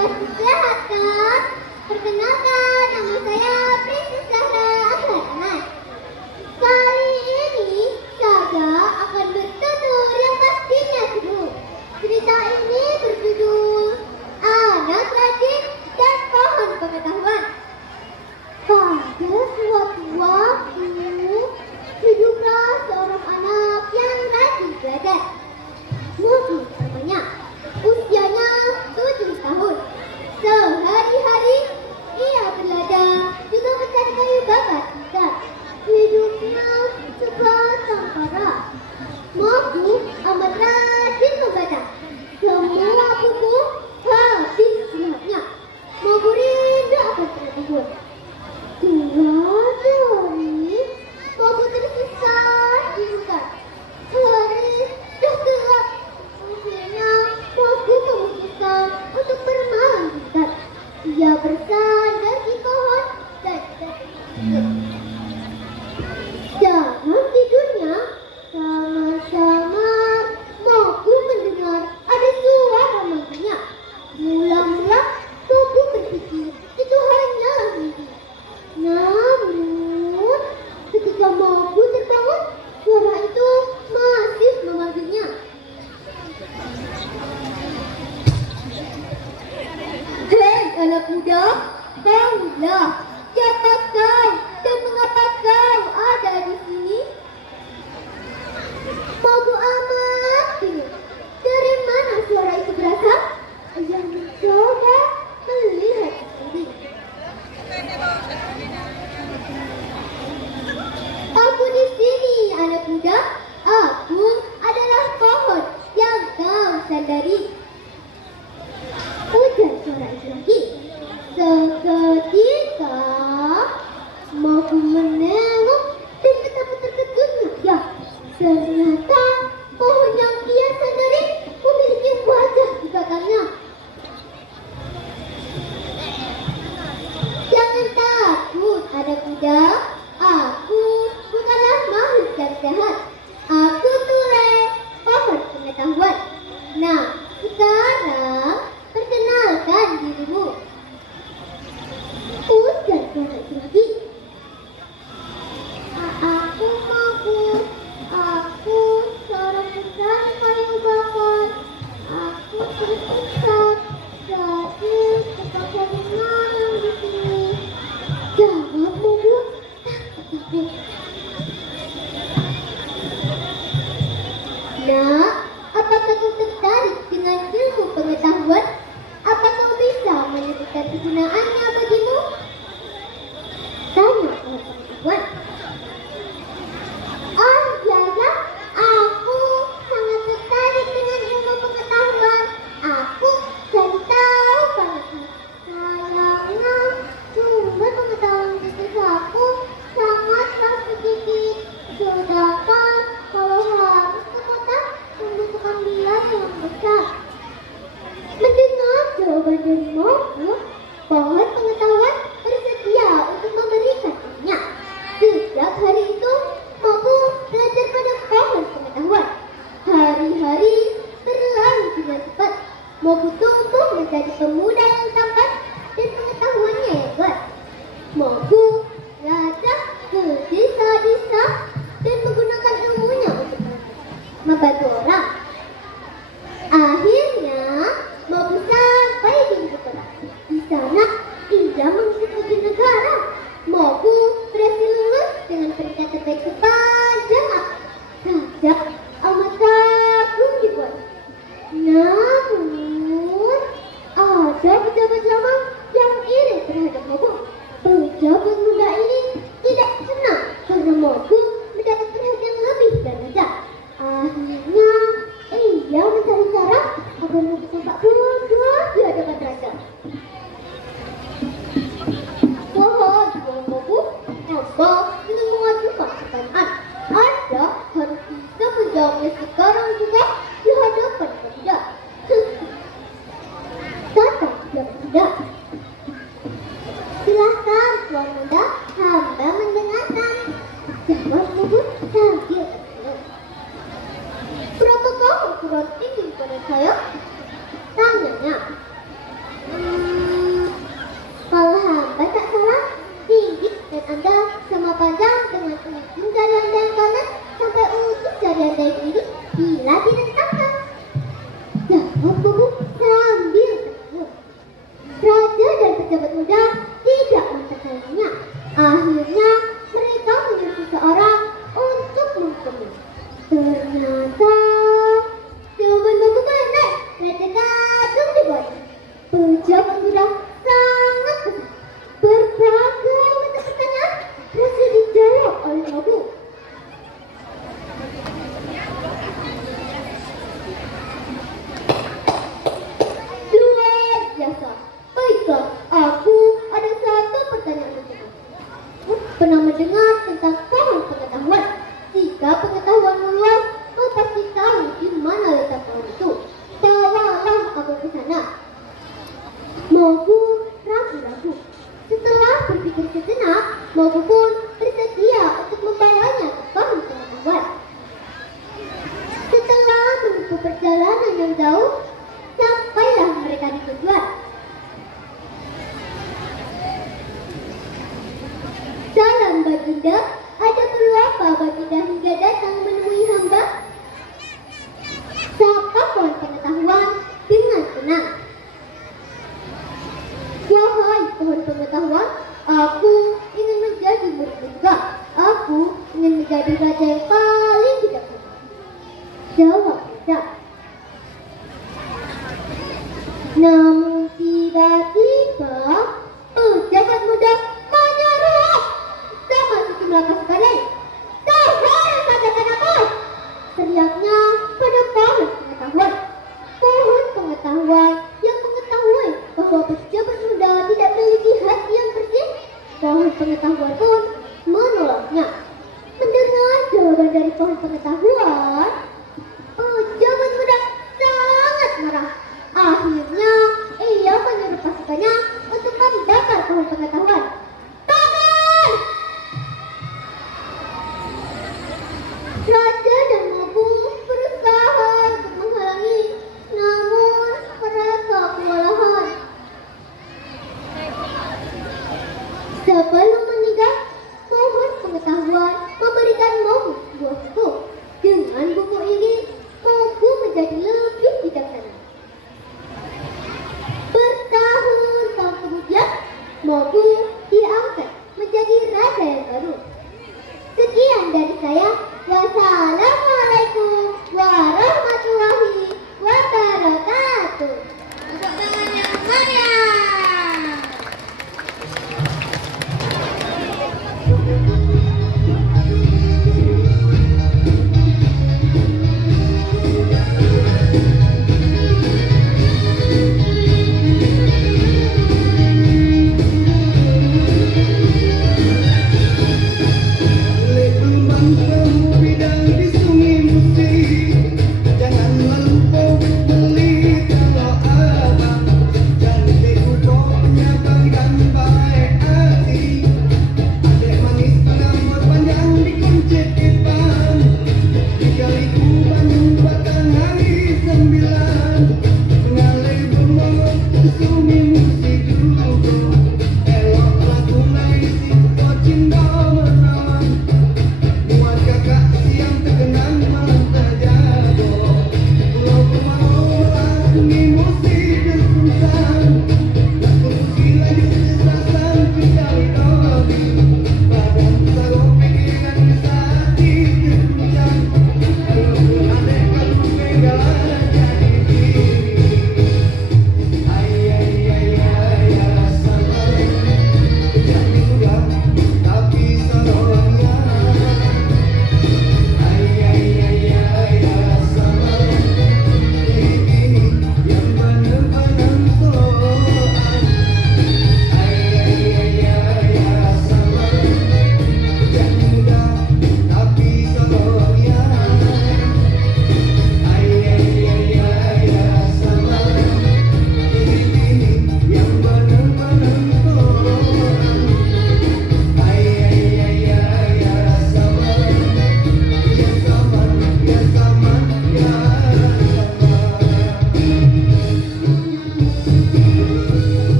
pasti sehat kan? Perkenalkan, nama saya Princess Zahra Ahmad. Kali ini saya akan bertutur yang pastinya seru. Cerita ini berjudul Anak Rajin dan Pohon Pengetahuan. Pada suatu waktu, hiduplah seorang anak yang rajin belajar. Mungkin namanya usianya 7 tahun. Sehari-hari ia berladang juga mencari kayu bakar ikan. Hidupnya sebatang kara. Mogu amat rajin membaca. Semua buku habis dilihatnya. Mogu rindu akan pengetahuan. Suatu hari, Mogu tersesat di hutan. Hari sudah gelap. Akhirnya, Mogu memutuskan untuk bermalam di hutan. Ia bersandar di pohon dan dalam tidurnya, sama-sama Mogu mendengar ada suara manggilnya. Mula-mula Mogu berpikir itu hanyalah mimpi. Namun, ketika Mogu terbangun, suara itu masih memanggilnya. Hei anak muda, tahulah siapa kau dan mengapa kau ada di sini? Mogu amat bingung. Dari mana suara itu berasal? Ia mencoba melihat sendiri. Aku di sini, anak muda. Aku adalah pohon yang kau sandari. Ujar suara itu lagi. Seketika Mogu menengok dan betapa terkejutnya. Ya, ternyata pohon yang ia sandari memiliki wajah di belakangnya. Jangan takut, anak muda. Aku bukanlah makhluk yang jahat. Aku Ture, pohon pengetahuan. Nah, sekarang perkenalkan dirimu. Ujar suara itu lagi. Aku Mogu. Aku seorang pencari kayu bakar. Aku tersesat. Jadi terpaksa bermalam di sini. Jawab Mogu. Takut. Nah, apakah kau tertarik dengan ilmu pengetahuan? Apa kau bisa menyebutkan kegunaannya bagimu? Tanya pohon pengetahuan. Oh iyalah, aku sangat tertarik dengan ilmu pengetahuan. Aku jadi tahu banyak hal. Sayangnya, sumber pengetahuan di desaku sangatlah sedikit. Sedangkan kalau harus ke kota, membutuhkan biaya yang besar. Mendengar jawaban dari Mogu, pohon pengetahuan bersedia untuk memberikannya. Sejak hari itu, Mogu belajar pada pohon pengetahuan. Hari-hari berlalu dengan cepat. Mogu tumbuh menjadi pemuda yang tampan dan pengetahuannya hebat. Mogu belajar ke desa-desa dan menggunakan ilmunya untuk membantu orang. Akhirnya, Mogu sampai di ibu kota. Di sana, ia mengikuti negara. Mogu berhasil lulus dengan peringkat terbaik sepanjang raja amat kagum dibuat. Namun, ada pejabat lama yang iri terhadap Mogu. Pejabat muda ini tidak senang karena Mogu mendapat perhatian lebih dari raja. Akhirnya, ia mencari cara agar Mogu tampak bodoh di hadapan raja. Pohon Mogu coba dengan mengajukan pertanyaan. Anda harus bisa menjawabnya sekarang juga di hadapan raja. Kata yang tidak. Silahkan tuan muda, hamba mendengarkan. Jawab Mogu sambil tersenyum. Berapakah ukuran tinggi pada saya? Tanyanya. Baginda, ada perlu apa Baginda hingga datang menemui hamba? Sapa pohon pengetahuan dengan tenang. Wahai pohon pengetahuan, aku ingin menjadi murid juga. Aku ingin menjadi raja yang paling bijaksana. Jawab Buddha. Namun tiba-tiba pejabat muda menyerang sama sejumlah pasukan lain. Kau harus katakan aku! Teriaknya pada pohon pengetahuan. Pohon pengetahuan yang mengetahui bahwa pejabat muda tidak memiliki hati yang bersih. Pohon pengetahuan pun menolaknya. Mendengar jawaban dari pohon pengetahuan, pejabat muda sangat marah. Akhirnya ia menyuruh pasukannya untuk membakar pohon pengetahuan. Bakar! Raja dan Mabu berusaha untuk menghalangi, namun merasa kewalahan. Sebelum meninggal, pohon pengetahuan memberikan Mabu sebuah buku. Dengan buku ini, Mabu menjadi lebih bijaksana. Bertahun-tahun kemudian, Mabu diangkat menjadi raja yang baru. Sekian dari saya. Wassalamualaikum warahmatullahi wabarakatuh. Tepuk tangan yang meriah. Sumi musik dulu